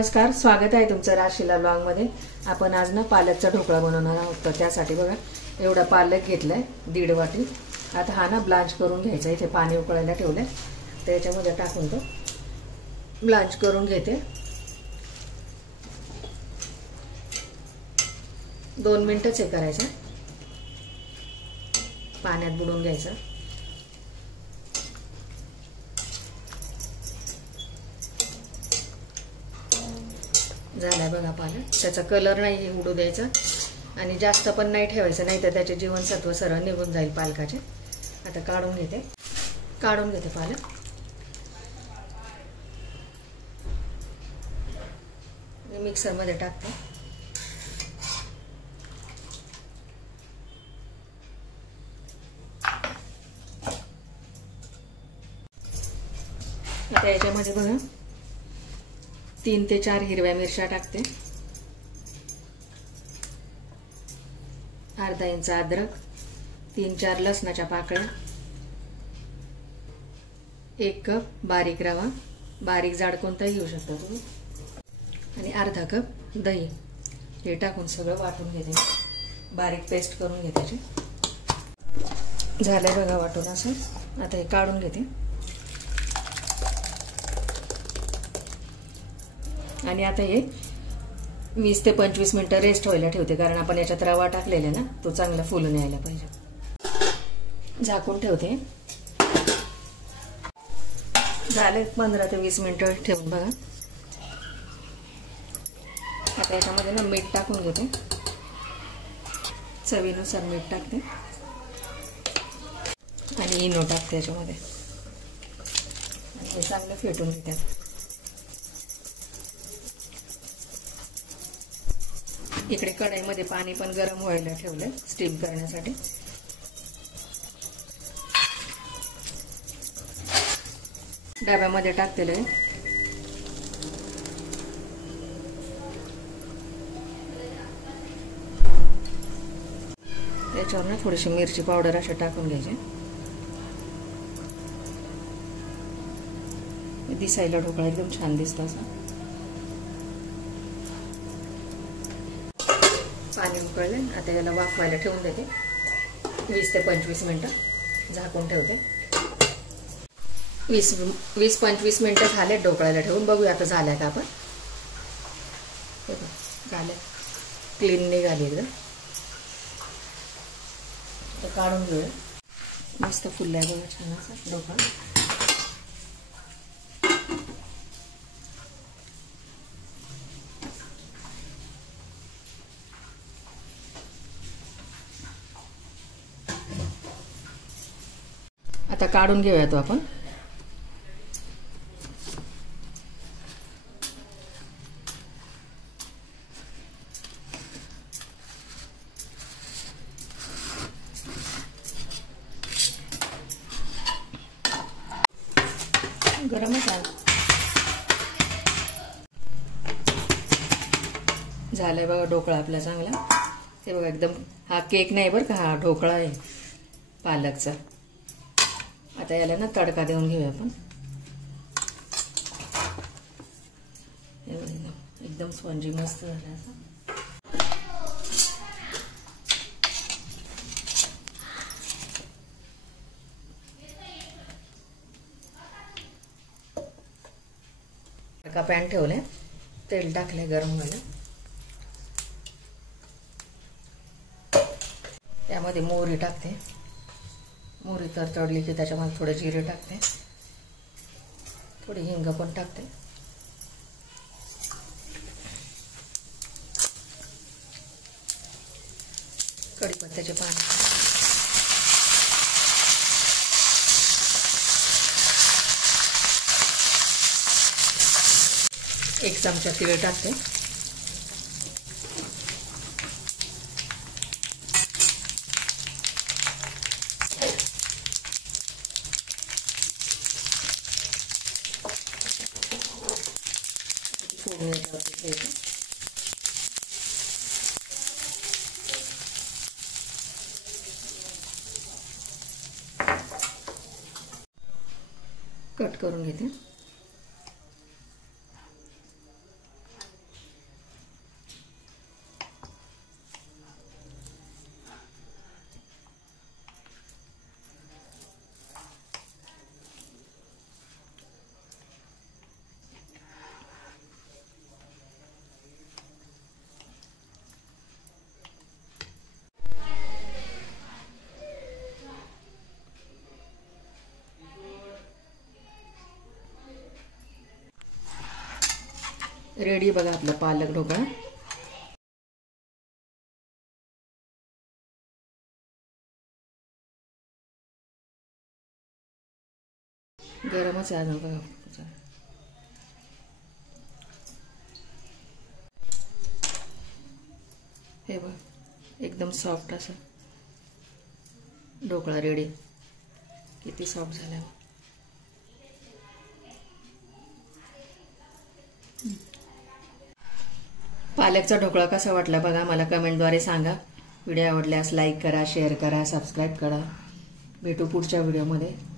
नमस्कार, स्वागत आहे तुमचं राशीला ब्लॉग मध्ये। आपण आज ना पालकचा ढोकळा बनवणार आहोत। तर त्यासाठी बघा एवढा पालक घेतलाय 1.5 वाटी। आता हा ना ब्लांच करून घ्यायचा। इथे पाणी उकळायला ठेवलंय, त्याच्यामध्ये टाकून तो ब्लांच करून घेते। 2 मिनिटच हे करायचं, पाण्यात बुडवून घ्यायचं। झालाय बघा पालक। त्याचा कलर नाही उडू द्यायचा आणि जास्त पण नाही ठेवायचं, नाही तर त्याचे जीवनसत्व सरळ निघून जाईल पालकाचे। आता काढून घेते पालक। मिक्सर मध्ये टाकते। आता याच्यामध्ये बघा 3 ते 4 हिरव्या मिरच्या टाकते, अर्धा इंच अद्रक, 3-4 लसणाच्या पाकळ्या, 1 कप बारीक रवा, बारीक जाड कोणताही घेऊ शकता तुम्ही, आणि अर्धा कप दही। हे टाकून सगळं वाटून घेते, बारीक पेस्ट करून घेते त्याची। झालंय बघा वाटून असं। आता हे काढून घेते आणि आता हे 20 ते 25 मिनिटं रेस्ट व्हायला ठेवते, कारण आपण याच्यात रवा टाकलेला ना, तो चांगला फुलून यायला पाहिजे। झाकून ठेवते। झाले 15 ते 20 मिनिटं ठेवून बघा। आता याच्यामध्ये ना मीठ टाकून घेते, चवीनुसार मीठ टाकते आणि इनो टाकते याच्यामध्ये, आणि हे चांगलं फेटून घेते। इकडे कढईमध्ये पाणी पण गरम व्हायला ठेवलंय स्टीम करण्यासाठी। डब्यामध्ये टाकलेलं आहे। त्याच्यावर ना थोडीशी मिरची पावडर अशी टाकून घ्यायची। दिसायला ढोकळा एकदम छान दिसतो असा। पाणी उकळले, आता याला वाफवायला ठेवून देते 20 ते 25 मिनिटं। झाकून ठेवते। 20-25 मिनिटं झाले ढोकळ्याला ठेवून। बघूया आता झाल्या का आपण। झाले, क्लीन निघाली एकदम। तर काढून घेऊया। मस्त फुललाय बघा छान असा ढोकळा। आता काढून घेऊया तो आपण। गरमच आहे। झालंय बघा ढोकळा आपला चांगला। हे बघा एकदम, हा केक नाही बरं का, हा ढोकळा आहे पालकचा। आता याला ना तडका देऊन घेऊया आपण। एकदम स्पंजी मस्त झाला असा। तडका पॅन ठेवले, तेल टाकले गरम व्हायला। त्यामध्ये मोहरी टाकते। मोहरी तडतडली की त्याच्यामध्ये थोडे जिरे टाकते, थोडी हिंग पण टाकते। कढीपत्त्याचे पान, 1 चमचा तीळ टाकते। कट करून घेते। रेडी बघा आपला पालक ढोकळा. गरमच आहे बघा. हे बघ एकदम सॉफ्ट असा ढोकळा रेडी. किती सॉफ्ट झाला. पालकचा ढोकळा कसा वाटला बघा, मला कमेंटद्वारे सांगा. व्हिडिओ आवडल्यास लाईक करा, शेअर करा, सबस्क्राईब करा. भेटू पुढच्या व्हिडिओमध्ये.